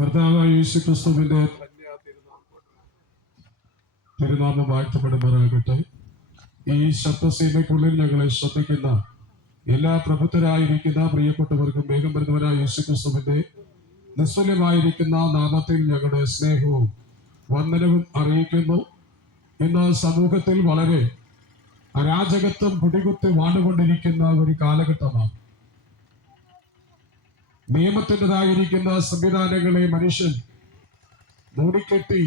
കർത്താവായ യേശു ക്രിസ്തുവിന്റെ തിരുനാമം വാഴ്ത്തപ്പെടുമാറാകട്ടെ. ഈ ശബ്ദസീമയ്ക്കുള്ളിൽ ഞങ്ങളെ ശ്രദ്ധിക്കുന്ന എല്ലാ പ്രബുദ്ധരായിരിക്കുന്ന പ്രിയപ്പെട്ടവർക്കും വേഗം വരുന്നവരായ യേശു ക്രിസ്തുവിന്റെ നിസ്തുല്യമായിരിക്കുന്ന നാമത്തിൽ ഞങ്ങളുടെ സ്നേഹവും വന്ദനവും അറിയിക്കുന്നു. ഇന്ന് സമൂഹത്തിൽ വളരെ അരാജകത്വം പിടികുത്തി വാണ്ടുകൊണ്ടിരിക്കുന്ന ഒരു കാലഘട്ടമാണ്. നിയമത്തിന്റെതായിരിക്കുന്ന സംവിധാനങ്ങളെ മനുഷ്യൻ മൂടിക്കെട്ടി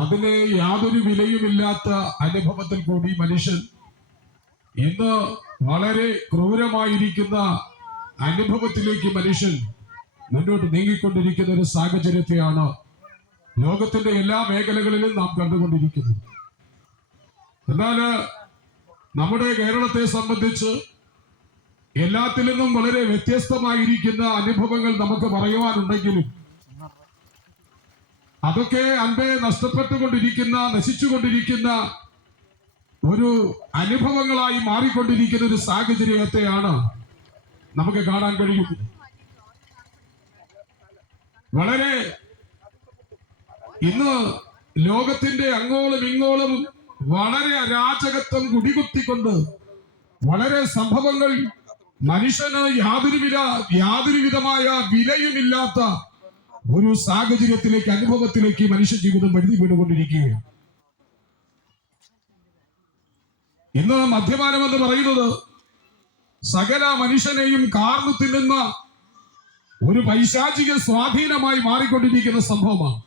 അതിനെ യാതൊരു വിലയുമില്ലാത്ത അനുഭവത്തിൽ കൂടി മനുഷ്യൻ ഇന്ന് വളരെ ക്രൂരമായിരിക്കുന്ന അനുഭവത്തിലേക്ക് മനുഷ്യൻ മുന്നോട്ട് നീങ്ങിക്കൊണ്ടിരിക്കുന്ന ഒരു സാഹചര്യത്തെയാണ് ലോകത്തിന്റെ എല്ലാ മേഖലകളിലും നാം കണ്ടുകൊണ്ടിരിക്കുന്നത്. എന്നാൽ നമ്മുടെ കേരളത്തെ സംബന്ധിച്ച് എല്ലാത്തിൽ നിന്നും വളരെ വ്യത്യസ്തമായിരിക്കുന്ന അനുഭവങ്ങൾ നമുക്ക് പറയുവാനുണ്ടെങ്കിലും അതൊക്കെ അൻപെ നഷ്ടപ്പെട്ടുകൊണ്ടിരിക്കുന്ന നശിച്ചുകൊണ്ടിരിക്കുന്ന ഒരു അനുഭവങ്ങളായി മാറിക്കൊണ്ടിരിക്കുന്ന ഒരു സാഹചര്യത്തെയാണ് നമുക്ക് കാണാൻ കഴിയുന്നത് വളരെ ഇന്ന് ലോകത്തിന്റെ അങ്ങോളം ഇങ്ങോളം വളരെ അരാജകത്വം കുടികുത്തിക്കൊണ്ട് വളരെ സംഭവങ്ങൾ മനുഷ്യന് യാതൊരു വില യാതൊരു വിധമായ വിലയുമില്ലാത്ത ഒരു സാഹചര്യത്തിലേക്ക് അനുഭവത്തിലേക്ക് മനുഷ്യ ജീവിതം വഴുതി വീണുകൊണ്ടിരിക്കുകയാണ്. ഇന്ന് മദ്യപാനം എന്ന് പറയുന്നത് സകല മനുഷ്യനെയും കാർന്നു തിന്നുന്ന ഒരു പൈശാചിക സ്വാധീനമായി മാറിക്കൊണ്ടിരിക്കുന്ന സംഭവമാണ്.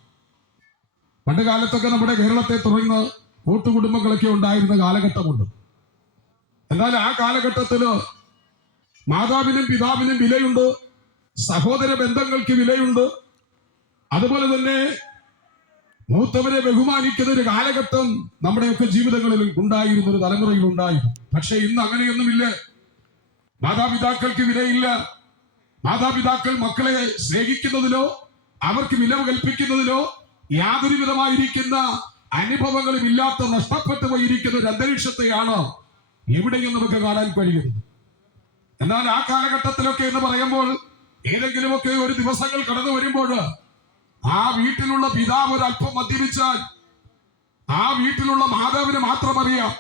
പണ്ട് കാലത്തൊക്കെ നമ്മുടെ കേരളത്തെ തുടർന്ന് കൂട്ടുകുടുംബങ്ങളൊക്കെ ഉണ്ടായിരുന്ന കാലഘട്ടമുണ്ട്. എന്നാൽ ആ കാലഘട്ടത്തിൽ മാതാവിനും പിതാവിനും വിലയുണ്ട്. സഹോദര ബന്ധങ്ങൾക്ക് വിലയുണ്ട്. അതുപോലെ തന്നെ മൂത്തവരെ ബഹുമാനിക്കുന്ന ഒരു കാലഘട്ടം നമ്മുടെയൊക്കെ ജീവിതങ്ങളിൽ ഉണ്ടായിരുന്ന ഒരു തലമുറയിൽ ഉണ്ടായിരുന്നു. പക്ഷെ ഇന്ന് അങ്ങനെയൊന്നുമില്ല. മാതാപിതാക്കൾക്ക് വിലയില്ല. മാതാപിതാക്കൾ മക്കളെ സ്നേഹിക്കുന്നതിലോ അവർക്ക് വില കൽപ്പിക്കുന്നതിലോ യാതൊരു വിധമായിരിക്കുന്ന അനുഭവങ്ങളും ഇല്ലാത്ത നഷ്ടപ്പെട്ടു പോയിരിക്കുന്ന ഒരു അന്തരീക്ഷത്തെയാണ് എവിടെയും നമുക്ക് കാണാൻ കഴിയുന്നത്. എന്നാൽ ആ കാലഘട്ടത്തിലൊക്കെ എന്ന് പറയുമ്പോൾ ഏതെങ്കിലുമൊക്കെ ഒരു ദിവസങ്ങൾ കടന്നു വരുമ്പോൾ ആ വീട്ടിലുള്ള പിതാവ് ഒരു അല്പം മദ്യപിച്ചാൽ ആ വീട്ടിലുള്ള മാതാവിന് മാത്രം അറിയാം.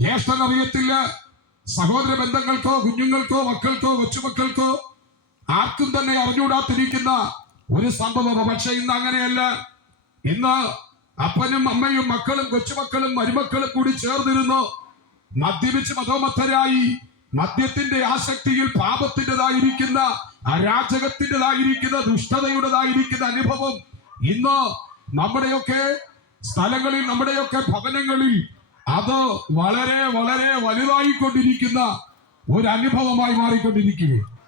ജ്യേഷ്ഠൻ അറിയത്തില്ല. സഹോദര ബന്ധങ്ങൾക്കോ കുഞ്ഞുങ്ങൾക്കോ മക്കൾക്കോ കൊച്ചുമക്കൾക്കോ ആർക്കും തന്നെ അറിഞ്ഞുകൂടാത്തിരിക്കുന്ന ഒരു സംഭവം. പക്ഷെ ഇന്ന് അങ്ങനെയല്ല. ഇന്ന് അപ്പനും അമ്മയും മക്കളും കൊച്ചുമക്കളും മരുമക്കളും കൂടി ചേർന്നിരുന്നു. മദ്യപിച്ച് മതോമത്തരായി. മദ്യത്തിന്റെ ആസക്തിയിൽ പാപത്തിന്റെതായിരിക്കുന്ന അരാജകത്തിന്റെതായിരിക്കുന്ന ദുഷ്ടതയുടേതായിരിക്കുന്ന അനുഭവം ഇന്ന് നമ്മുടെയൊക്കെ സ്ഥലങ്ങളിൽ നമ്മുടെയൊക്കെ ഭവനങ്ങളിൽ അത് വളരെ വളരെ വലുതായിക്കൊണ്ടിരിക്കുന്ന ഒരു അനുഭവമായി മാറിക്കൊണ്ടിരിക്കുകയാണ്.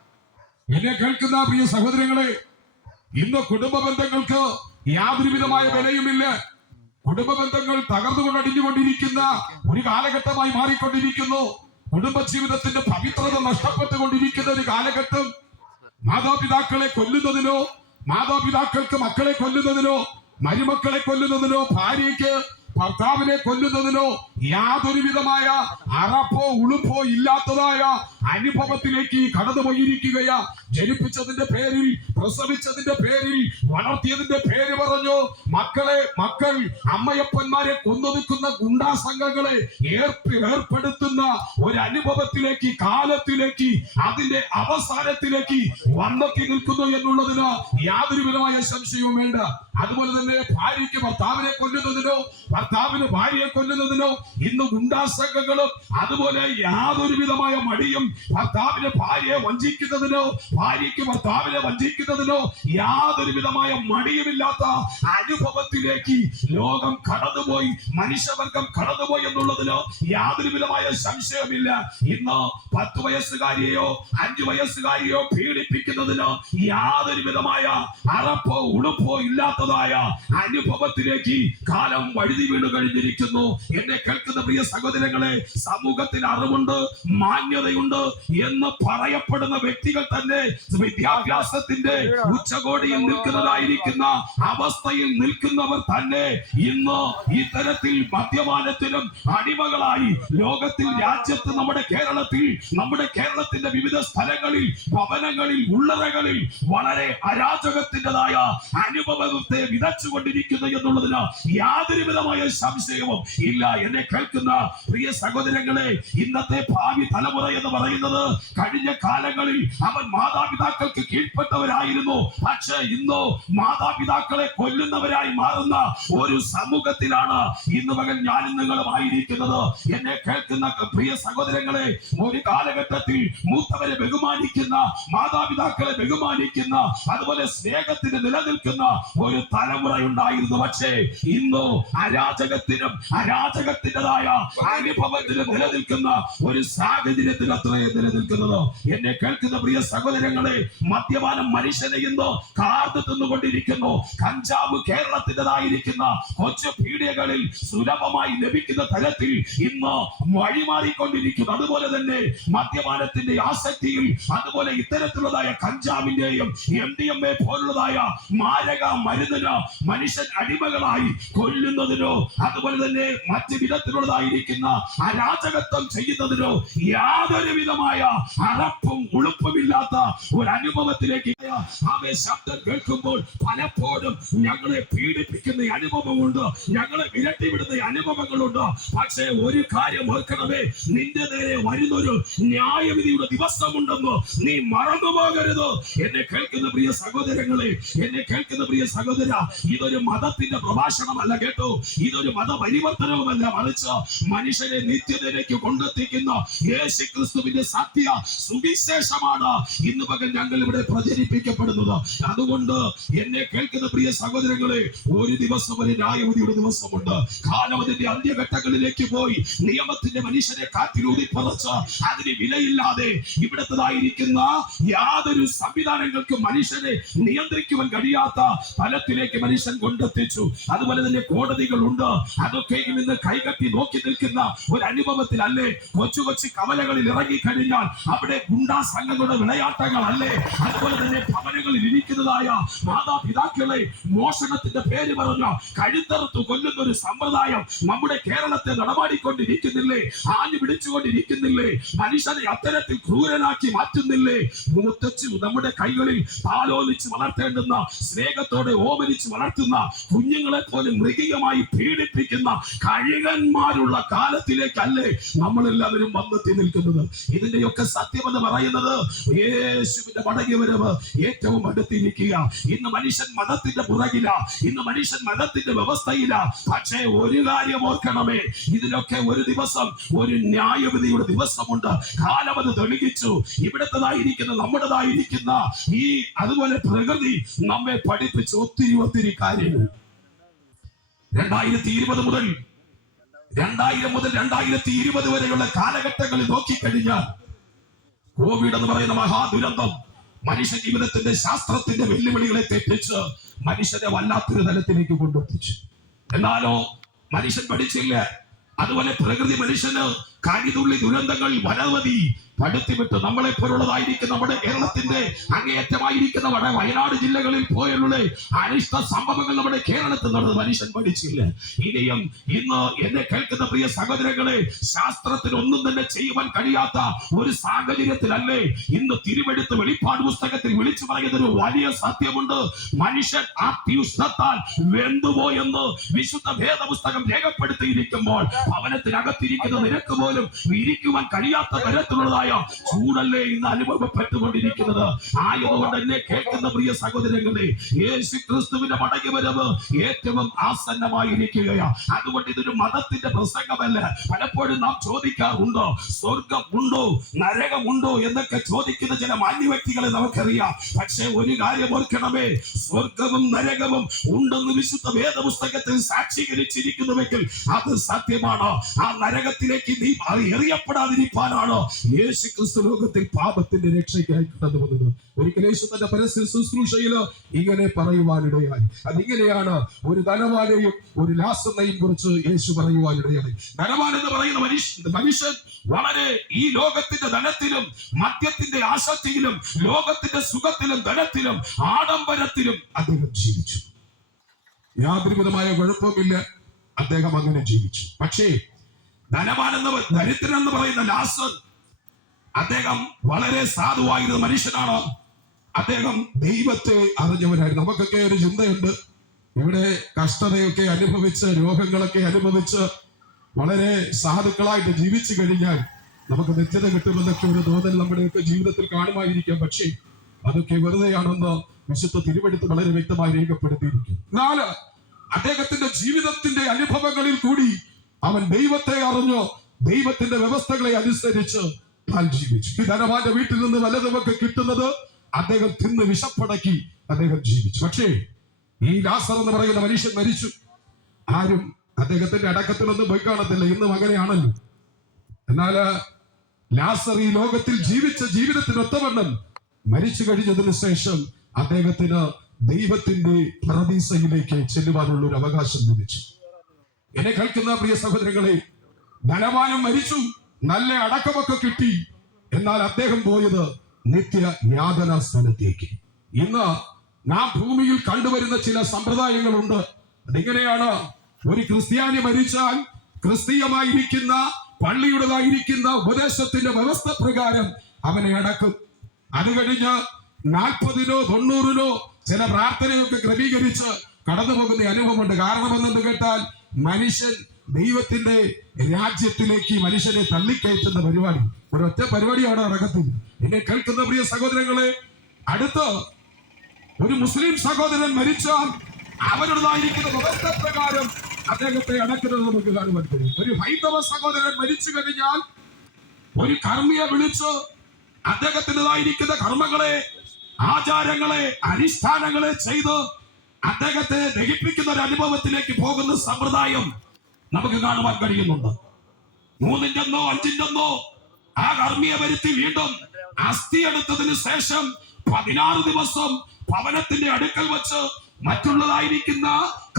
എന്നെ കേൾക്കുന്ന പ്രിയ സഹോദരങ്ങളെ ഇന്ന് കുടുംബ ബന്ധങ്ങൾക്ക് യാതൊരുവിധമായ വിലയുമില്ല. കുടുംബ ബന്ധങ്ങൾ തകർന്നുകൊണ്ടടിഞ്ഞുകൊണ്ടിരിക്കുന്ന ഒരു കാലഘട്ടമായി മാറിക്കൊണ്ടിരിക്കുന്നു. കുടുംബ ജീവിതത്തിന്റെ പവിത്രത നഷ്ടപ്പെട്ടുകൊണ്ടിരിക്കുന്ന ഒരു കാലഘട്ടം മാതാപിതാക്കളെ കൊല്ലുന്നതിനോ മാതാപിതാക്കൾക്ക് മക്കളെ കൊല്ലുന്നതിനോ മരുമക്കളെ കൊല്ലുന്നതിനോ ഭാര്യയ്ക്ക് ഭർത്താവിനെ കൊല്ലുന്നതിനോ യാതൊരു വിധമായ അറപ്പോ ഉളുപ്പോ ഇല്ലാത്തതായ അനുഭവത്തിലേക്ക് കടന്നുപോയിരിക്കുകയാ. ജനിപ്പിച്ചതിന്റെ പേരിൽ പ്രസവിച്ചതിന്റെ പേരിൽ വളർത്തിയതിന്റെ പേര് പറഞ്ഞു മക്കളെ മക്കൾ അമ്മയപ്പന്മാരെ കൊന്നൊതുക്കുന്ന ഗുണ്ടാ സംഘങ്ങളെ ഏർപ്പി ഏർപ്പെടുത്തുന്ന ഒരു അനുഭവത്തിലേക്ക് കാലത്തിലേക്ക് അതിന്റെ അവസാനത്തിലേക്ക് വന്നെത്തി നിൽക്കുന്നു എന്നുള്ളതിന് യാതൊരു വിധമായ സംശയവും വേണ്ട. അതുപോലെ തന്നെ ഭാര്യയ്ക്ക് ഭർത്താവിനെ കൊല്ലുന്നതിനോ ഭർത്താവിന് ഭാര്യയെ കൊല്ലുന്നതിനോ ഇന്ന് ഗുണ്ടാസംഘങ്ങളും അതുപോലെ യാതൊരു വിധമായ മടിയും ഭർത്താവിന് ഭാര്യയെ വഞ്ചിക്കുന്നതിനോ ഭാര്യയ്ക്ക് ഭർത്താവിനെ വഞ്ചിക്കുന്നതിനോ യാതൊരു വിധമായ മടിയുമില്ലാത്ത അനുഭവത്തിലേക്ക് ലോകം കടന്നുപോയി മനുഷ്യവർഗം കടന്നുപോയി എന്നുള്ളതിന് യാതൊരു വിധമായ സംശയമില്ല ഇന്ന് പത്ത് വയസ്സുകാരിയെയോ അഞ്ചു വയസ്സുകാരിയോ പീഡിപ്പിക്കുന്നതിന് യാതൊരു വിധമായ അറപ്പോ ഉണുപ്പോ ഇല്ലാത്തതായ അനുഭവത്തിലേക്ക് കാലം വഴുതി വീണ് കഴിഞ്ഞിരിക്കുന്നു. എന്നെ കേൾക്കുന്ന പ്രിയ സഹോദരങ്ങളെ സമൂഹത്തിൽ അറിവുണ്ട് മാന്യതയുണ്ട് എന്ന് പറയപ്പെടുന്ന വ്യക്തികൾ തന്നെ വിദ്യാഭ്യാസത്തിന്റെ ഉച്ചകോടിയിൽ നിൽക്കുന്നതായിരിക്കുന്ന അവസ്ഥയിൽ നിൽക്കുന്നവർ തന്നെ ഇന്ന് ഇത്തരത്തിൽ മദ്യപാനത്തിനും അടിമകളായി ലോകത്തിൽ രാജ്യത്ത് നമ്മുടെ കേരളത്തിൽ നമ്മുടെ കേരളത്തിന്റെ വിവിധ സ്ഥലങ്ങളിൽ ഭവനങ്ങളിൽ ഉള്ളറകളിൽ വളരെ അരാജകത്തിന്റെതായ അനുഭവത്തെ വിതച്ചുകൊണ്ടിരിക്കുന്നു എന്നുള്ളതിന് യാതൊരു വിധമായ സംശയവും ഇല്ല. എന്നെ കേൾക്കുന്ന പ്രിയ സഹോദരങ്ങളെ ഇന്നത്തെ ഭാവി തലമുറ എന്ന് പറയുന്നത് കഴിഞ്ഞ കാലങ്ങളിൽ അവൻ മാതാപിതാക്കൾക്ക് കീഴ്പ്പെട്ടവരായിരുന്നു. പക്ഷേ ഇന്നോ മാതാപിതാക്കളെ കൊല്ലുന്നവരായി മാറുന്ന ഒരു സമൂഹത്തിലാണ് ഇന്ന് മകൻ ഞാനും നിങ്ങളുമായിരിക്കുന്നത് എന്നെ കേൾക്കുന്ന പ്രിയ സഹോദരങ്ങളെ ഒരു കാലഘട്ടത്തിൽ മൂത്തവരെ ബഹുമാനിക്കുന്ന മാതാപിതാക്കളെ ബഹുമാനിക്കുന്ന അതുപോലെ സ്നേഹത്തിന് നിലനിൽക്കുന്ന ഒരു തലമുറ ഉണ്ടായിരുന്നു പക്ഷേ ഇന്നോ അരാജകത്തിനും അരാജകത്തിന്റെതായ അനുഭവത്തിന് നിലനിൽക്കുന്ന ഒരു സാഹചര്യത്തിൽ അത്രേ നിലനിൽക്കുന്നത്? എന്നെ കേൾക്കുന്ന പ്രിയ സഹോദരങ്ങളെ മദ്യപാനം മനുഷ്യനെ ഇന്ന് കാർന്നു തിന്നുകൊണ്ടിരിക്കുന്നു. കഞ്ചാവ് കേരളത്തിന്റെതായിരിക്കുന്ന കൊച്ചു പീഡിയകളിൽ സുലഭമായി ലഭിക്കുന്ന തരത്തിൽ ഇന്ന് വഴിമാറിക്കൊണ്ടിരിക്കുന്നു. അതുപോലെ തന്നെ മദ്യപാനത്തിന്റെ ആസക്തിയും അതുപോലെ ഇത്തരത്തിലുള്ളതായ കഞ്ചാവിന്റെയും എം ഡി എം എ പോലുള്ളതായ മാരക മരുന്നിന് മനുഷ്യൻ അടിമകളായി കൊല്ലുന്നതിനോ അതുപോലെ തന്നെ മറ്റു വിധത്തിലുള്ളതായിരിക്കുന്ന അരാജകത്വം ചെയ്യുന്നതിനോ യാതൊരു വിധമായ അറപ്പും ഉളുപ്പുമില്ലാത്ത ഒരു അനുഭവത്തിലേക്ക് അവയെ ശബ്ദം കേൾക്കുമ്പോൾ പലപ്പോഴും ഞങ്ങളെ പീഡിപ്പിക്കുന്ന അനുഭവമുണ്ട്. ഞങ്ങളെ വിരട്ടിവിടുന്ന അനുഭവങ്ങളുണ്ട്. പക്ഷേ ഒരു കാര്യം ഓർക്കണമേ. നിന്റെ നേരെ വരുന്നൊരു ന്യായവിധിയുടെ ദിവസമുണ്ടെന്ന് നീ മറന്നു പോകരുത് എന്നെ കേൾക്കുന്ന പ്രിയ സഹോദരങ്ങളെ എന്നെ കേൾക്കുന്ന പ്രിയ സഹോദര ഇതൊരു മതത്തിന്റെ പ്രഭാഷണമല്ല കേട്ടോ. ഇതൊരു മത മറിച്ച് മനുഷ്യനെ നിത്യതയിലേക്ക് കൊണ്ടെത്തിക്കുന്ന യേശു ക്രിസ്തുവിന്റെ സത്യ സുവിശേഷമാണ് ഇന്ന് പകൽ ഞങ്ങൾ ഇവിടെ പ്രചരിപ്പിക്കപ്പെടുന്നത്. അതുകൊണ്ട് എന്നെ കേൾക്കുന്ന പ്രിയ സഹോദരങ്ങളെ ഒരു ദിവസം ഒരു ന്യായവതിയുടെ ദിവസമുണ്ട് കാലവതിന്റെ അന്ത്യഘട്ടങ്ങളിലേക്ക് പോയി. നിയമത്തിന്റെ മനുഷ്യരെ കാറ്റിലൂടി പറച്ച് അതിന് വിലയില്ലാതെ ഇവിടത്തതായിരിക്കുന്ന യാതൊരു സംവിധാനങ്ങൾക്കും മനുഷ്യനെ നിയന്ത്രിക്കുവാൻ കഴിയാത്ത തലത്തിലേക്ക് മനുഷ്യൻ കൊണ്ടെത്തിച്ചു. അതുപോലെ തന്നെ കോടതികളുണ്ട്. അതൊക്കെ ഇന്ന് കൈകട്ടി നോക്കി നിൽക്കുന്ന ഒരു അനുഭവത്തിൽ അല്ലേ കൊച്ചു കൊച്ചു കവലകളിൽ ഇറങ്ങി കഴിഞ്ഞാൽ അവിടെ ഗുണ്ടാ സംഘങ്ങളുടെ വിളയാട്ടങ്ങൾ അല്ലേ അതുപോലെ തന്നെ ഭവനങ്ങളിൽ ഇരിക്കുന്നതായ മാതാപിതാക്കളെ മോഷണത്തിന്റെ പേര് പറഞ്ഞ കഴുത്തറുത്ത് കൊല്ലുന്ന ഒരു സമ്പ്രദായം നമ്മുടെ കേരളത്തെ നടപാടിക്കൊണ്ടിരിക്കുന്നില്ലേ ആഞ്ഞു പിടിച്ചുകൊണ്ടിരിക്കുന്നില്ലേ? മനുഷ്യനെ അത്തരത്തിൽ ക്രൂരനാക്കി മാറ്റുന്നില്ലേ? മുത്തച്ചു നമ്മുടെ കൈകളിൽ താലോലിച്ച് വളർത്തേണ്ടുന്ന സ്നേഹത്തോടെ ഓമനിച്ച് വളർത്തുന്ന കുഞ്ഞുങ്ങളെ പോലും മൃഗികമായി പീഡിപ്പിക്കുന്ന കഴുകന്മാരുള്ള കാലത്തിലേക്കല്ലേ നമ്മളെല്ലാവരും വന്നെത്തി നിൽക്കുന്നത്. ഇതിന്റെയൊക്കെ സത്യമെന്ന് പറയുന്നത് യേശുവിന്റെ മടങ്ങി വരവ് ഏറ്റവും അടുത്തി നിൽക്കുക ഇന്ന് മനുഷ്യൻ മതത്തിന്റെ പുറകില. ഇന്ന് മനുഷ്യൻ മതത്തിന്റെ വ്യവസ്ഥയില. പക്ഷേ ഒരു കാര്യം ഓർക്കണമേ. ഇതിലൊക്കെ ഒരു ദിവസം ഒരു ന്യായവിധിയുടെ ദിവസമുണ്ട്. കാലം അത് തെളിയിച്ചു. ഇവിടത്തതായിരിക്കുന്ന നമ്മുടേതായിരിക്കുന്ന ഈ അതുപോലെ പ്രകൃതി നമ്മെ പഠിപ്പിച്ച് ഒത്തിരി ഒത്തിരി കാര്യങ്ങൾ. രണ്ടായിരത്തി ഇരുപത് മുതൽ രണ്ടായിരം മുതൽ രണ്ടായിരത്തി ഇരുപത് വരെയുള്ള കാലഘട്ടങ്ങളിൽ നോക്കിക്കഴിഞ്ഞാൽ കോവിഡ് എന്ന് പറയുന്ന മഹാദുരന്തം മനുഷ്യ ജീവിതത്തിന്റെ ശാസ്ത്രത്തിന്റെ വെല്ലുവിളികളെ തെറ്റിച്ച് മനുഷ്യനെ വല്ലാത്തൊരു തലത്തിലേക്ക് കൊണ്ടെത്തിച്ചു എന്നാലോ മനുഷ്യൻ പഠിച്ചില്ല. അതുപോലെ പ്രകൃതി മനുഷ്യന് കരിതുള്ളി ദുരന്തങ്ങൾ വനവധി പടുത്തിവിട്ട്. നമ്മളെ പോലുള്ളതായിരിക്കും നമ്മുടെ കേരളത്തിന്റെ അങ്ങേയറ്റമായിരിക്കുന്ന വട വയനാട് ജില്ലകളിൽ പോയുള്ള അനിഷ്ട സംഭവങ്ങൾ നമ്മുടെ കേരളത്തിൽ നടന്ന് മനുഷ്യൻ പഠിച്ചില്ല. ഇനിയും ഇന്ന് എന്നെ കേൾക്കുന്ന പ്രിയ സഹോദരങ്ങളെ ശാസ്ത്രത്തിന് ഒന്നും തന്നെ ചെയ്യുവാൻ കഴിയാത്ത ഒരു സാഹചര്യത്തിലല്ലേ ഇന്ന് തിരുവെടുത്ത് വെളിപ്പാട് പുസ്തകത്തിൽ വിളിച്ചു പറയുന്ന ഒരു വലിയ സത്യമുണ്ട്. മനുഷ്യൻ അത്യുഷ്ണത്താൽ വെന്തുപോയെന്ന് വിശുദ്ധ ഭേദപുസ്തകം രേഖപ്പെടുത്തിയിരിക്കുമ്പോൾ ഭവനത്തിനകത്തിരിക്കുന്ന നിരക്ക് ഇരിക്കുവാൻ കഴിയാത്ത തരത്തിലുള്ളതായ ചൂടല്ലേ ഇന്ന് അനുഭവപ്പെട്ടുകൊണ്ടിരിക്കുന്നത്. ആയതുകൊണ്ട് എന്നെ കേൾക്കുന്ന പ്രിയ സഹോദരങ്ങളെ യേശു ക്രിസ്തുവിന്റെ മടങ്ങി വരവ് ഏറ്റവും ആസന്നമായിരിക്കുകയാ. അതുകൊണ്ട് ഇതൊരു മതത്തിന്റെ പ്രസംഗമല്ല. പലപ്പോഴും നാം ചോദിക്കാറുണ്ടോ സ്വർഗം ഉണ്ടോ നരകം ഉണ്ടോ എന്നൊക്കെ ചോദിക്കുന്ന ചില മാന്യ വ്യക്തികളെ നമുക്കറിയാം. പക്ഷേ ഒരു കാര്യം ഓർക്കണമേ സ്വർഗവും നരകവും ഉണ്ടെന്ന് വിശുദ്ധ വേദപുസ്തകത്തിൽ സാക്ഷീകരിച്ചിരിക്കുന്നുവെങ്കിൽ അത് സത്യമാണ്. ആ നരകത്തിലേക്ക് നീ എറിയപ്പെടാതിരിക്കാനാണ്? യേശു ക്രിസ്തു ലോകത്തിൽ പാപത്തിന്റെ രക്ഷയ്ക്കായി കടന്നു വന്നത്. ഒരിക്കൽ യേശു തന്റെ പരസ്യ ശുശ്രൂഷയിൽ ഇങ്ങനെ പറയുവാനിടയായി. അതിങ്ങനെയാണ് ഒരു ധനവാനെയും ഒരു ലാസനെയും കുറിച്ച് യേശു പറയുവാനിടയായി. ധനവാൻ എന്ന് പറയുന്ന മനുഷ്യ മനുഷ്യൻ വളരെ ഈ ലോകത്തിന്റെ ധനത്തിലും മദ്യത്തിന്റെ ആസക്തിയിലും ലോകത്തിന്റെ സുഖത്തിലും ധനത്തിലും ആഡംബരത്തിലും അദ്ദേഹം ജീവിച്ചു. യാതൊരുവിധമായ കുഴപ്പമില്ല അദ്ദേഹം അങ്ങനെ ജീവിച്ചു. പക്ഷേ ധനവാൻ എന്ന് ദരിദ്രൻ എന്ന് പറയുന്ന ലാസർ അദ്ദേഹം വളരെ സാധുവായിരുന്ന മനുഷ്യനാണ്. അദ്ദേഹം ദൈവത്തെ അറിഞ്ഞവനായിരുന്നു. നമുക്കൊക്കെ ഒരു ചിന്തയുണ്ട്. ഇവിടെ കഷ്ടതയൊക്കെ അനുഭവിച്ച് രോഗങ്ങളൊക്കെ അനുഭവിച്ച് വളരെ സാധുക്കളായിട്ട് ജീവിച്ചു കഴിഞ്ഞാൽ നമുക്ക് നിത്യത കിട്ടുമെന്നൊക്കെ ഒരു തോന്നൽ നമ്മുടെയൊക്കെ ജീവിതത്തിൽ കാണുമായിരിക്കാം. പക്ഷേ അതൊക്കെ വെറുതെയാണെന്ന് വിശുദ്ധ തിരുവെടുത്ത് വളരെ വ്യക്തമായി രേഖപ്പെടുത്തിയിരിക്കും നാല് അദ്ദേഹത്തിന്റെ ജീവിതത്തിന്റെ അനുഭവങ്ങളിൽ കൂടി അവൻ ദൈവത്തെ അറിഞ്ഞു ദൈവത്തിന്റെ വ്യവസ്ഥകളെ അനുസരിച്ച് താൻ ജീവിച്ചു. ഈ ധനവാന്റെ വീട്ടിൽ നിന്ന് വലതുമൊക്കെ കിട്ടുന്നത് അദ്ദേഹം തിന്ന് വിശപ്പടക്കി അദ്ദേഹം ജീവിച്ചു. പക്ഷേ ഈ ലാസർ എന്ന് പറയുന്ന മനുഷ്യൻ മരിച്ചു. ആരും അദ്ദേഹത്തിന്റെ അടക്കത്തിലൊന്നും പോയി കാണത്തില്ല. ഇന്നും അങ്ങനെയാണല്ലോ എന്നാൽ ലാസർ ഈ ലോകത്തിൽ ജീവിച്ച ജീവിതത്തിനൊത്തവണ്ണം മരിച്ചു കഴിഞ്ഞതിന് ശേഷം അദ്ദേഹത്തിന് ദൈവത്തിന്റെ പ്രതീസയിലേക്ക് ചെല്ലുവാനുള്ള ഒരു അവകാശം ലഭിച്ചു. എന്നെ കേൾക്കുന്ന പ്രിയ സഹോദരങ്ങളെ ധനവാനും മരിച്ചു നല്ല അടക്കമൊക്കെ കിട്ടി. എന്നാൽ അദ്ദേഹം പോയത് നിത്യ യാതന സ്ഥലത്തേക്ക്. ഇന്ന് നാം ഭൂമിയിൽ കണ്ടുവരുന്ന ചില സമ്പ്രദായങ്ങളുണ്ട്. അതെങ്ങനെയാണ്? ഒരു ക്രിസ്ത്യാനി മരിച്ചാൽ ക്രിസ്തീയമായിരിക്കുന്ന പള്ളിയുടേതായിരിക്കുന്ന ഉപദേശത്തിന്റെ വ്യവസ്ഥ പ്രകാരം അവനെ അടക്കും. അത് കഴിഞ്ഞ് നാൽപ്പതിനോ തൊണ്ണൂറിനോ ചില പ്രാർത്ഥനയൊക്കെ ക്രമീകരിച്ച് കടന്നു പോകുന്ന അനുഭവമുണ്ട്. കാരണം എന്തെന്ന് കേട്ടാൽ മനുഷ്യൻ ദൈവത്തിന്റെ രാജ്യത്തിലേക്ക് മനുഷ്യനെ തള്ളിക്കയറ്റുന്ന പരിപാടി. ഒരൊറ്റ പരിപാടിയാണ് നടക്കുന്നത് എന്നെ കേൾക്കുന്ന പ്രിയ സഹോദരങ്ങളെ അടുത്ത് ഒരു മുസ്ലിം സഹോദരൻ മരിച്ചാൽ അവരുടേതായിരിക്കുന്ന വ്യവസ്ഥ പ്രകാരം അദ്ദേഹത്തെ അടക്കുന്നത് നമുക്ക് കാണുവാൻ കഴിയും. ഒരു ഹൈന്ദവ സഹോദരൻ മരിച്ചു കഴിഞ്ഞാൽ ഒരു കർമ്മിയെ വിളിച്ച് അദ്ദേഹത്തിന്റെതായിരിക്കുന്ന കർമ്മങ്ങളെ ആചാരങ്ങളെ അനുഷ്ഠാനങ്ങളെ ചെയ്ത് അദ്ദേഹത്തെ ദഹിപ്പിക്കുന്ന ഒരു അനുഭവത്തിലേക്ക് പോകുന്ന സമ്പ്രദായം നമുക്ക് കാണുവാൻ കഴിയുന്നുണ്ട്. മൂന്നിന്റെന്നോ അഞ്ചിന്റെന്നോ ആ കർമ്മിയെ വരുത്തി വീണ്ടും അസ്ഥി എടുത്തതിന് ശേഷം പതിനാറ് ദിവസം ഭവനത്തിന്റെ അടുക്കൽ വച്ച് മറ്റുള്ളതായിരിക്കുന്ന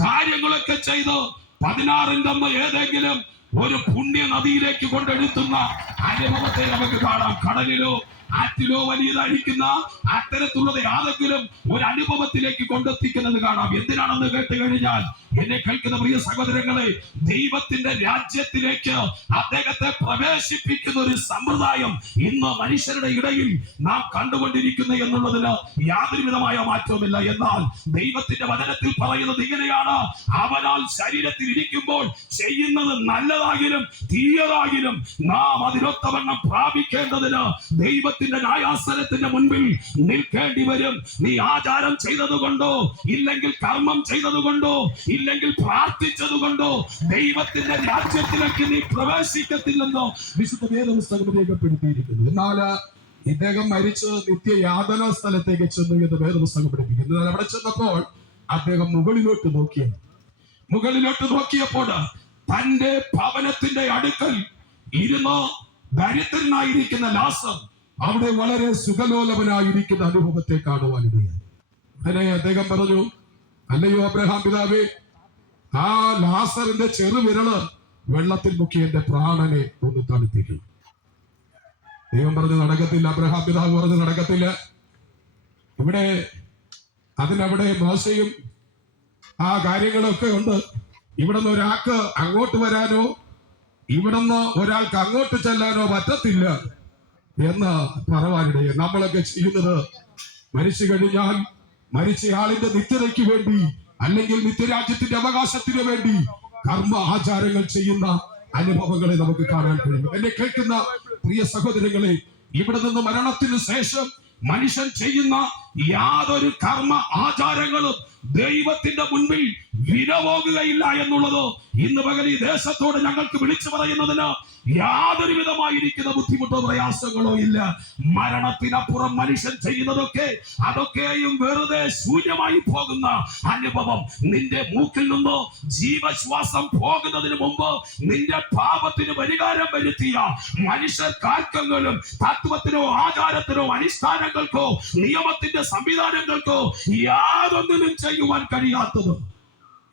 കാര്യങ്ങളൊക്കെ ചെയ്ത് പതിനാറിന്റെ അന്ന് ഏതെങ്കിലും ഒരു പുണ്യ നദിയിലേക്ക് കൊണ്ടെടുത്തുന്ന അനുഭവത്തെ നമുക്ക് കാണാം. കടലിലോ ആറ്റിലോ വലിയതായിരിക്കുന്ന അത്തരത്തിലുള്ള യാതെങ്കിലും ഒരു അനുഭവത്തിലേക്ക് കൊണ്ടെത്തിക്കുന്നത് കാണാം. എന്തിനാണെന്ന് കേട്ട് കഴിഞ്ഞാൽ എന്നെ കേൾക്കുന്ന പ്രിയ സഹോദരങ്ങളെ ദൈവത്തിന്റെ രാജ്യത്തിലേക്ക് അദ്ദേഹത്തെ പ്രവേശിപ്പിക്കുന്ന ഒരു സമ്പ്രദായം ഇന്ന് മനുഷ്യരുടെ ഇടയിൽ നാം കണ്ടുകൊണ്ടിരിക്കുന്നു എന്നുള്ളതിന് യാതൊരു വിധമായ മാറ്റവുമില്ല. എന്നാൽ ദൈവത്തിന്റെ വചനത്തിൽ പറയുന്നത് ഇങ്ങനെയാണ്. അവനാൽ ശരീരത്തിൽ ഇരിക്കുമ്പോൾ ചെയ്യുന്നത് നല്ലതാകിലും തീയതാകിലും നാം അതിനൊത്തവണ്ണം പ്രാപിക്കേണ്ടതിന് ദൈവത്തിന്റെ ന്യായാസനത്തിന്റെ മുൻപിൽ നിൽക്കേണ്ടി വരും. നീ ആചാരം ചെയ്തതുകൊണ്ടോ ഇല്ലെങ്കിൽ കർമ്മം ചെയ്തതുകൊണ്ടോ ഇല്ലെങ്കിൽ പ്രാർത്ഥിച്ചതുകൊണ്ടോ ദൈവത്തിന്റെ രാജ്യത്തിലേക്ക് നീ പ്രവേശിക്കത്തില്ലെന്നോ വിശുദ്ധ വേദപുസ്തകം രേഖപ്പെടുത്തിയിരിക്കുന്നു. എന്നാൽ ഇദ്ദേഹം മരിച്ച് നിത്യ യാതന സ്ഥലത്തേക്ക് ചെന്നു എന്ന് വേദപുസ്തകം പഠിപ്പിക്കുന്നു. അവിടെ ചെന്നപ്പോൾ അദ്ദേഹം മുകളിലോട്ട് നോക്കിയത്. മുകളിലോട്ട് നോക്കിയപ്പോൾ തന്റെ ഭവനത്തിന്റെ അടുക്കൽ ഇരുന്ന് ദരിദ്രനായിരിക്കുന്ന ലാസം അവിടെ വളരെ സുഖലോലപനായിരിക്കുന്ന അനുഭവത്തെ കാണുവാനിടയായി. അങ്ങനെ അദ്ദേഹം പറഞ്ഞു അല്ലയോ അബ്രഹാം പിതാവേ ആ ലാസറിന്റെ ചെറുവിരൾ വെള്ളത്തിൽ മുക്കി എന്റെ പ്രാണനെ ഒന്ന് തണുപ്പിക്കണം ദൈവം പറഞ്ഞു നടക്കത്തില്ല അബ്രഹാം പിതാവ് പറഞ്ഞു നടക്കത്തില്ല. ഇവിടെ അതിനവിടെ മോശയും ആ കാര്യങ്ങളൊക്കെ ഉണ്ട്. ഇവിടുന്ന് ഒരാൾക്ക് അങ്ങോട്ട് വരാനോ ഇവിടുന്ന് ഒരാൾക്ക് അങ്ങോട്ട് ചെല്ലാനോ പറ്റത്തില്ല. എന്ന് പറവാനിടയെ നമ്മളൊക്കെ ചെയ്യുന്നത്. മരിച്ചു കഴിഞ്ഞാൽ മരിച്ചയാളിന്റെ നിത്യതയ്ക്ക് വേണ്ടി അല്ലെങ്കിൽ നിത്യരാജ്യത്തിന്റെ അവകാശത്തിന് വേണ്ടി കർമ്മ ആചാരങ്ങൾ ചെയ്യുന്ന അനുഭവങ്ങളെ നമുക്ക് കാണാൻ കഴിയും. എന്നെ കേൾക്കുന്ന പ്രിയ സഹോദരങ്ങളെ ഇവിടെ നിന്ന് മരണത്തിന് ശേഷം മനുഷ്യൻ ചെയ്യുന്ന യാതൊരു കർമ്മ ആചാരങ്ങളും ദൈവത്തിന്റെ മുൻപിൽ വിലപോകുകയില്ല എന്നുള്ളത് ഇന്ന് പകൽ ഈ ദേശത്തോട് ഞങ്ങൾക്ക് വിളിച്ചു പറയുന്നതിന് യാതൊരു വിധമായിരിക്കുന്ന ബുദ്ധിമുട്ടോ പ്രയാസങ്ങളോ ഇല്ല. മരണത്തിനപ്പുറം മനുഷ്യൻ ചെയ്യുന്നതൊക്കെ അതൊക്കെയും വെറുതെ ശൂന്യമായി പോകുന്ന അനുഭവം. നിന്റെ മൂക്കിൽ നിന്നോ ജീവശ്വാസം പോകുന്നതിന് മുമ്പ് നിന്റെ പാപത്തിന് പരിഹാരം വരുത്തിയ മനുഷ്യർ കാർക്കങ്ങളും തത്വത്തിനോ ആചാരത്തിനോ അനുഷ്ഠാനങ്ങൾക്കോ നിയമത്തിന്റെ സംവിധാനങ്ങൾക്കോ യാതൊന്നിനും ചെയ്യുവാൻ കഴിയാത്തതും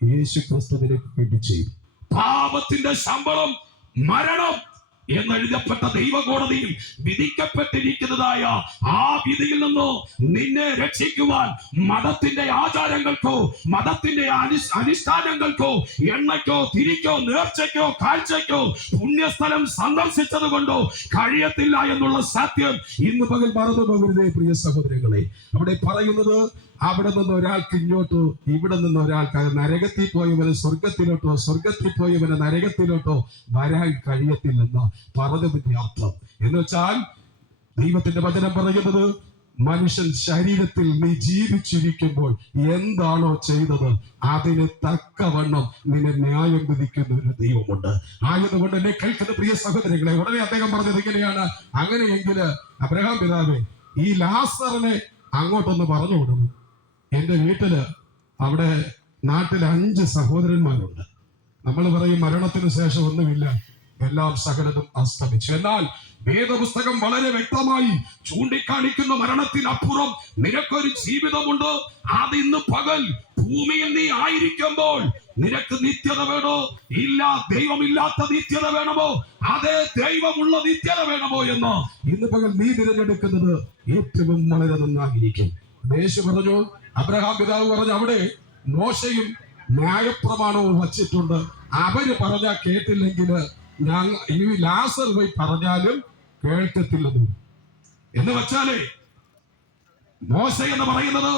യേശു ക്രിസ്തുവിനെ വേണ്ടി ചെയ്യും പാപത്തിന്റെ ശമ്പളം മരണം എന്നെഴുതപ്പെട്ട ദൈവകോടതിയിൽ വിധിക്കപ്പെട്ടിരിക്കുന്നതായ ആ വിധിയിൽ നിന്നോ നിന്നെ രക്ഷിക്കുവാൻ മതത്തിന്റെ ആചാരങ്ങൾക്കോ മതത്തിന്റെ അനു- അനുഷ്ഠാനങ്ങൾക്കോ എണ്ണയ്ക്കോ തിരിക്കോ നേർച്ചയ്ക്കോ കാഴ്ചയ്ക്കോ പുണ്യസ്ഥലം സന്ദർശിച്ചത് കൊണ്ടോ കഴിയത്തില്ല എന്നുള്ള സത്യം ഇന്ന് പകൽ മറന്നു പോകരുതേ പ്രിയ സഹോദരങ്ങളെ. അവിടെ പറയുന്നത് അവിടെ നിന്ന് ഒരാൾക്ക് ഇങ്ങോട്ടോ ഇവിടെ നിന്ന് ഒരാൾക്ക് നരകത്തിൽ പോയവന് സ്വർഗത്തിലോട്ടോ സ്വർഗത്തിൽ പോയവന് നരകത്തിലോട്ടോ വരാൻ കഴിയത്തില്ലെന്ന് പറഞ്ഞതിന്റെ അർത്ഥം. എന്ന് വെച്ചാൽ ദൈവത്തിന്റെ വചനം പറയുന്നത് മനുഷ്യൻ ശരീരത്തിൽ നീ ജീവിച്ചിരിക്കുമ്പോൾ എന്താണോ ചെയ്തത് അതിന് തക്കവണ്ണം നിന്നെ ന്യായം വിധിക്കുന്ന ഒരു ദൈവമുണ്ട്. ആയതുകൊണ്ട് എന്നെ കേൾക്കുന്ന പ്രിയ സഹോദരങ്ങളെ ഉടനെ അദ്ദേഹം പറഞ്ഞത് ഇങ്ങനെയാണ്. അങ്ങനെയെങ്കിൽ അബ്രഹാം പിതാവേ ഈ ലാസറിനെ അങ്ങോട്ടൊന്ന് പറഞ്ഞു വിടണം എന്റെ വീട്ടിൽ അവിടെ നാട്ടിൽ അഞ്ച് സഹോദരന്മാരുണ്ട്. നമ്മൾ പറയും മരണത്തിന് ശേഷം ഒന്നുമില്ല. എല്ലാം സകലതും അസ്തമിച്ചു. എന്നാൽ വേദപുസ്തകം വളരെ വ്യക്തമായി ചൂണ്ടിക്കാണിക്കുന്ന മരണത്തിനപ്പുറം നിനക്കൊരു ജീവിതമുണ്ട്. അത് ഇന്ന് പകൽ ഭൂമിയിൽ നീ ആയിരിക്കുമ്പോൾ നിനക്ക് നിത്യത വേണോ? ഇല്ല ദൈവമില്ലാത്ത നിത്യത വേണമോ? അതേ ദൈവമുള്ള നിത്യത വേണമോ എന്ന് ഇന്ന് പകൽ നീ തിരഞ്ഞെടുക്കുന്നത് ഏറ്റവും വളരെ നന്നായിരിക്കും. ദേശു പറഞ്ഞു അബ്രഹാം പിതാവ് പറഞ്ഞ അവിടെ മോശയും ന്യായപ്രമാണവും വച്ചിട്ടുണ്ട്. അവർ പറഞ്ഞ കേട്ടില്ലെങ്കിൽ ഞങ്ങൾ ഈ ലാസർ പോയി പറഞ്ഞാലും കേൾക്കത്തില്ലെന്ന്. എന്ന് വെച്ചാലേ മോശ എന്ന് പറയുന്നത്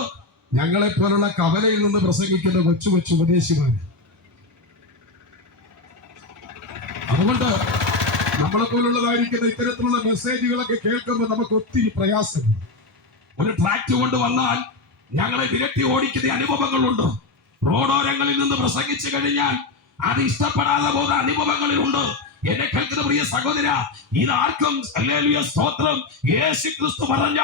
ഞങ്ങളെ പോലുള്ള കവലയിൽ നിന്ന് പ്രസംഗിക്കുന്ന കൊച്ചു കൊച്ചു ഉപദേശിമാര്. അതുകൊണ്ട് നമ്മളെ പോലുള്ളതായിരിക്കുന്ന ഇത്തരത്തിലുള്ള മെസ്സേജുകളൊക്കെ കേൾക്കുമ്പോൾ നമുക്ക് ഒത്തിരി പ്രയാസമുണ്ട്. ഒരു ട്രാക്ട് കൊണ്ട് വന്നാൽ ഞങ്ങളെ വിരട്ടി ഓടിക്കുന്ന അനുഭവങ്ങളുണ്ട്. റോഡോരങ്ങളിൽ നിന്ന് പ്രസംഗിച്ചു കഴിഞ്ഞാൽ അത് ഇഷ്ടപ്പെടാതെ പോകുന്ന അനുഭവങ്ങളിലുണ്ട്. എന്നെ കേൾക്കുന്ന പ്രിയ സഹോദര ഇത് ആർക്കും സ്തോത്രം. യേശു ക്രിസ്തു പറഞ്ഞ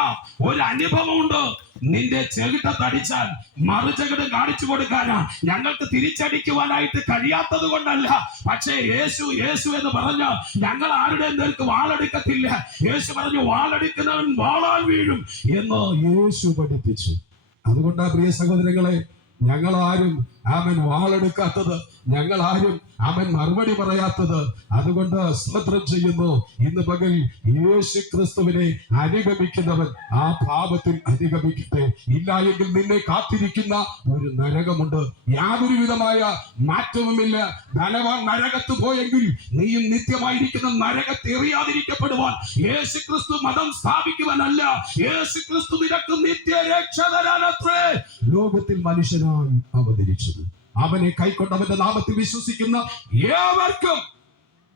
ഒരു അനുഭവമുണ്ട്. നിന്റെ ചെകിട്ട തടിച്ചാൽ മറുചകിട് കാണിച്ചു കൊടുക്കാനാ. ഞങ്ങൾക്ക് തിരിച്ചടിക്കുവാനായിട്ട് കഴിയാത്തത് കൊണ്ടല്ല. പക്ഷേ യേശു യേശു എന്ന് പറഞ്ഞ ഞങ്ങൾ ആരുടെ നേർക്ക് വാളെടുക്കത്തില്ല. യേശു പറഞ്ഞു വാളെടുക്കുന്നവൻ വാളാൽ വീഴും എന്ന് യേശു പഠിപ്പിച്ചു. അതുകൊണ്ടാ പ്രിയ സഹോദരങ്ങളെ ഞങ്ങൾ ആരും അവൻ വാളെടുക്കാത്തത് ഞങ്ങൾ ആരും അവൻ മറുപടി പറയാത്തത്. അതുകൊണ്ട് സ്തോത്രം ചെയ്യുന്നു. ഇന്ന് പകൽ യേശു ക്രിസ്തുവിനെ അനുഗമിക്കുന്നവൻ ആ പാപത്തിൽ അനുഗമിക്കട്ടെ. ഇല്ല എങ്കിൽ നിന്നെ കാത്തിരിക്കുന്ന ഒരു നരകമുണ്ട്. യാതൊരു വിധമായ മാറ്റവുമില്ല. ധനവാൻ നരകത്ത് പോയെങ്കിൽ നീയും നിത്യമായിരിക്കുന്ന നരകത്തെ എറിയാതിരിക്കപ്പെടുവാൻ യേശു ക്രിസ്തു മതം സ്ഥാപിക്കുവാനല്ല. യേശു ക്രിസ്തു നിനക്ക് നിത്യരക്ഷകരത്രേ ലോകത്തിൽ മനുഷ്യനായി അവതരിച്ചത്. അവനെ കൈക്കൊണ്ട് അവന്റെ നാമത്തിൽ വിശ്വസിക്കുന്ന ഏവർക്കും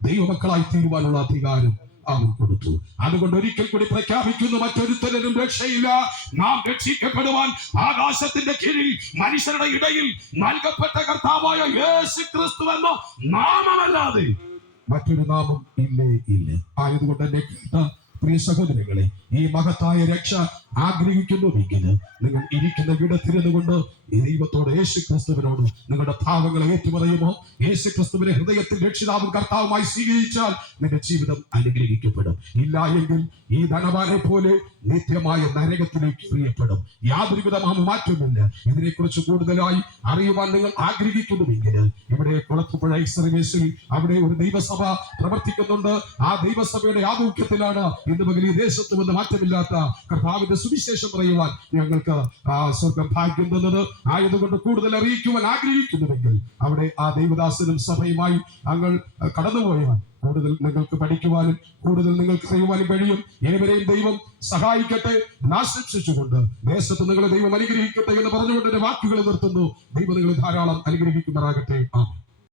ദൈവമക്കളായി തീരുവാനുള്ള അധികാരം അവൻ കൊടുത്തു. അതുകൊണ്ട് ഒരിക്കൽ കൂടി പ്രഖ്യാപിക്കുന്നു മറ്റൊരുത്തരും രക്ഷയില്ല. നാം രക്ഷിക്കപ്പെടുവാൻ ആകാശത്തിന്റെ കീഴിൽ മനുഷ്യരുടെ ഇടയിൽ നൽകപ്പെട്ട കർത്താവായ യേശു ക്രിസ്തു എന്ന നാമമല്ലാതെ മറ്റൊരു നാമം ഇല്ലേ ഇല്ല. ആയതുകൊണ്ട് തന്നെ പ്രിയ സഹോദരങ്ങളെ ഈ മഹത്തായ രക്ഷ ആഗ്രഹിക്കുന്നുവെങ്കിൽ നിങ്ങൾ ഇരിക്കുന്ന ഇടത്തിരുന്നു കൊണ്ട് ദൈവത്തോട് യേശു ക്രിസ്തുവിനോട് നിങ്ങളുടെ ഭാവങ്ങളെ ഏറ്റുപറയുമോ? യേശു ക്രിസ്തുവിനെ ഹൃദയത്തിൽ രക്ഷിതാവും കർത്താവുമായി സ്വീകരിച്ചാൽ നിന്റെ ജീവിതം അനുഗ്രഹിക്കപ്പെടും. ഇല്ല എങ്കിൽ ഈ ധനവാനെ പോലെ നിത്യമായ നരകത്തിലേക്ക് പ്രിയപ്പെടും. യാതൊരു വിധമായ മാറ്റമില്ല ഇതിനെക്കുറിച്ച് കൂടുതലായി അറിയുവാൻ നിങ്ങൾ ആഗ്രഹിക്കുന്നുവെങ്കിൽ ഇവിടെ കുളത്തുപുഴ സർവീസിൽ അവിടെ ഒരു ദൈവസഭ പ്രവർത്തിക്കുന്നുണ്ട്. ആ ദൈവസഭയുടെ ആധിക്യത്തിലാണ് ഇന്ന് പകൽ ഈ ദേശത്ത് മാറ്റമില്ലാത്ത കർത്താവിന്റെ സുവിശേഷം പറയുവാൻ ഞങ്ങൾക്ക് ആ സ്വർഗം ഭാഗ്യം തന്നത് ആയതുകൊണ്ട് കൂടുതൽ അറിയിക്കുവാൻ ആഗ്രഹിക്കുന്നുവെങ്കിൽ അവിടെ ആ ദൈവദാസനും സഭയുമായി ഞങ്ങൾ കടന്നുപോയാൽ കൂടുതൽ നിങ്ങൾക്ക് പഠിക്കുവാനും കൂടുതൽ നിങ്ങൾക്ക് ചെയ്യുവാനും കഴിയും. ഏവരെയും ദൈവം സഹായിക്കട്ടെ ആശംസിച്ചുകൊണ്ട് ദേശത്ത് നിങ്ങളെ ദൈവം അനുഗ്രഹിക്കട്ടെ എന്ന് പറഞ്ഞുകൊണ്ട് എന്റെ വാക്കുകൾ നിർത്തുന്നു. ദൈവം നിങ്ങളെ ധാരാളം അനുഗ്രഹിക്കുന്നതാകട്ടെ ആമേൻ.